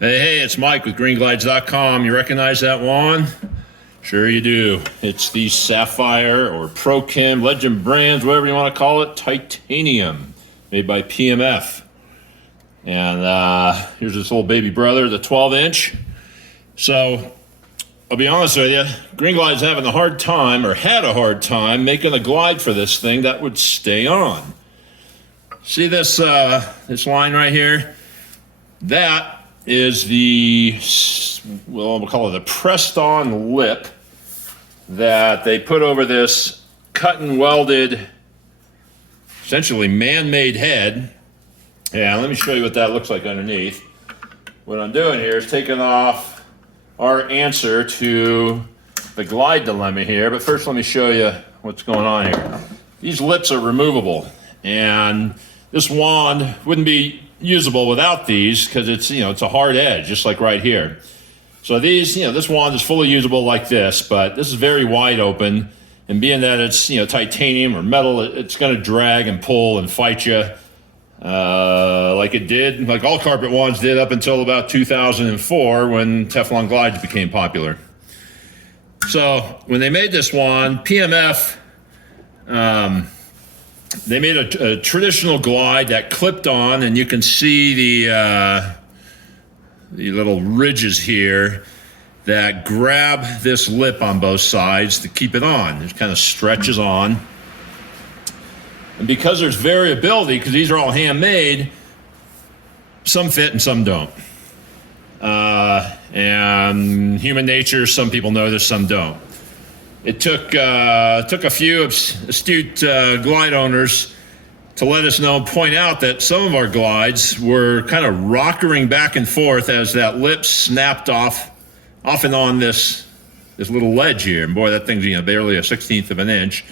Hey, it's Mike with greenglides.com. You recognize that wand? Sure you do. It's the Sapphire or Pro-Chem, Legend Brands, whatever you want to call it, titanium, made by PMF. And here's this little baby brother, the 12-inch. So, I'll be honest with you, Green Glide's having a hard time, or had a hard time, making a glide for this thing that would stay on. See this line right here? That is the, well, we'll call it a pressed-on lip that they put over this cut and welded, essentially man-made head. Yeah, let me show you what that looks like underneath. What I'm doing here is taking off our answer to the glide dilemma here, but first let me show you what's going on here. These lips are removable, and this wand wouldn't be usable without these because it's a hard edge, just like right here. So these, this wand is fully usable like this, but this is very wide open, and being that it's titanium or metal, it's going to drag and pull and fight you like it did, like all carpet wands did up until about 2004 when Teflon glides became popular. So when they made this wand, PMF, they made a traditional glide that clipped on, and you can see the little ridges here that grab this lip on both sides to keep it on. It kind of stretches on. And because there's variability, because these are all handmade, some fit and some don't. And human nature, some people know this, some don't. It took a few astute glide owners to let us know, point out that some of our glides were kind of rockering back and forth as that lip snapped off and on this little ledge here. And boy, that thing's barely a 1/16 of an inch.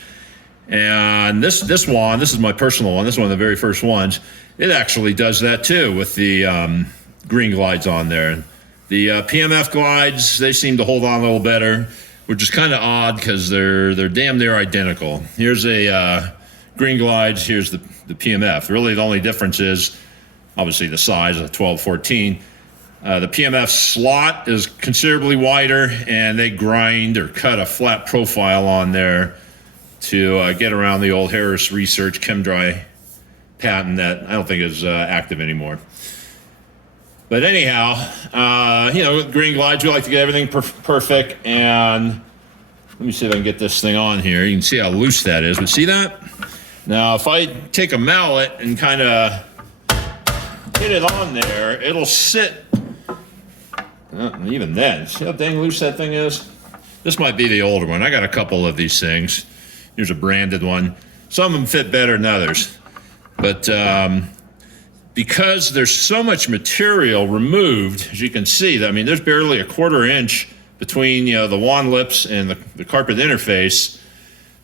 And this wand, this is my personal one, this is one of the very first ones, it actually does that too with the green glides on there. The PMF glides, they seem to hold on a little better, which is kind of odd because they're damn near identical. Here's a green glides, here's the PMF. Really the only difference is obviously the size of 12-14. The PMF slot is considerably wider, and they grind or cut a flat profile on there to get around the old Harris Research ChemDry patent that I don't think is active anymore. But anyhow, with green glides, we like to get everything perfect, and let me see if I can get this thing on here. You can see how loose that is, but see that? Now, if I take a mallet and kind of hit it on there, it'll sit, even then, see how dang loose that thing is? This might be the older one. I got a couple of these things. Here's a branded one. Some of them fit better than others, but because there's so much material removed, as you can see, there's barely a 1/4 inch between the wand lips and the carpet interface.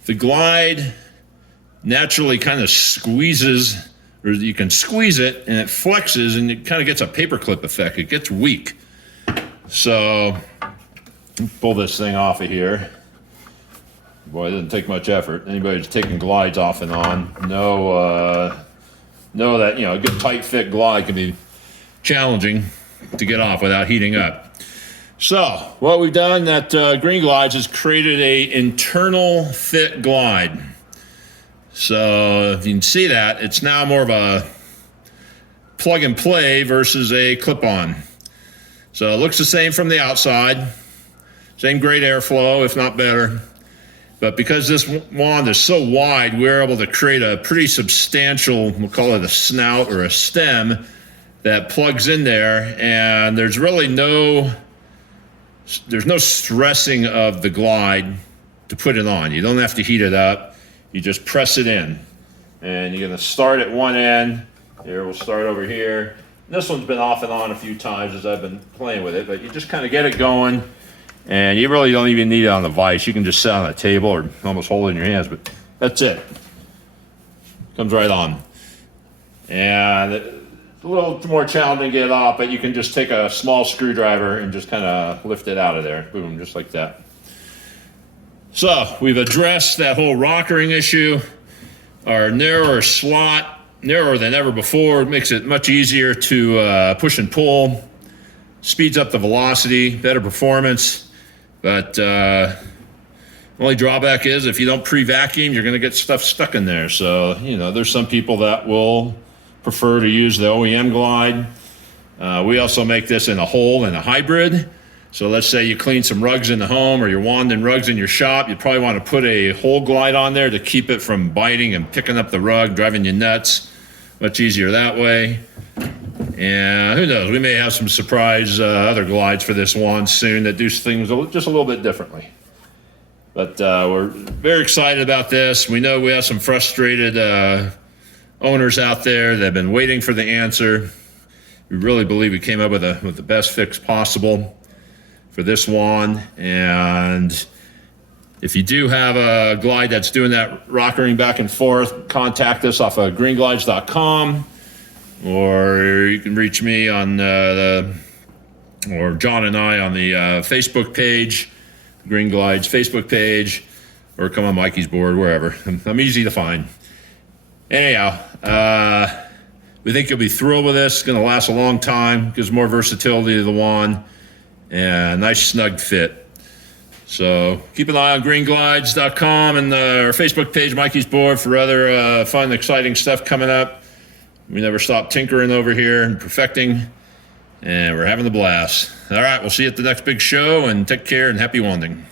The glide naturally kind of squeezes, or you can squeeze it and it flexes, and it kind of gets a paperclip effect. It gets weak. So pull this thing off of here. Boy, it doesn't take much effort. Anybody who's taking glides off and on know that a good tight fit glide can be challenging to get off without heating up. So what we've done at Green Glides is created a internal fit glide. So if you can see that, it's now more of a plug and play versus a clip-on. So it looks the same from the outside, same great airflow, if not better. But because this wand is so wide, we're able to create a pretty substantial, we'll call it a snout or a stem, that plugs in there, and there's really no stressing of the glide to put it on. You don't have to heat it up. You just press it in. And you're gonna start at one end. Here, we'll start over here. This one's been off and on a few times as I've been playing with it, but you just kind of get it going. And you really don't even need it on the vise. You can just sit on a table or almost hold it in your hands, but that's it. Comes right on. And it's a little more challenging to get off, but you can just take a small screwdriver and just kind of lift it out of there. Boom, just like that. So we've addressed that whole rockering issue. Our narrower slot, narrower than ever before, makes it much easier to push and pull. speeds up the velocity, better performance. But only drawback is if you don't pre-vacuum, you're going to get stuff stuck in there. So, you know, there's some people that will prefer to use the OEM glide. We also make this in a whole and a hybrid. So let's say you clean some rugs in the home or you're wanding rugs in your shop. You probably want to put a whole glide on there to keep it from biting and picking up the rug, driving you nuts. Much easier that way. And who knows, we may have some surprise other glides for this one soon that do things just a little bit differently. But we're very excited about this. We know we have some frustrated owners out there that have been waiting for the answer. We really believe we came up with the best fix possible for this one. And if you do have a glide that's doing that rockering back and forth, contact us off of greenglides.com, or you can reach me on or John and I on the Facebook page, Green Glides Facebook page, or come on Mikey's board, wherever. I'm easy to find. Anyhow, we think you'll be thrilled with this. It's going to last a long time, gives more versatility to the wand, and nice snug fit. So keep an eye on greenglides.com and our Facebook page, Mikey's board, for other fun, exciting stuff coming up. We never stop tinkering over here and perfecting, and we're having a blast. All right, we'll see you at the next big show, and take care and happy wanding.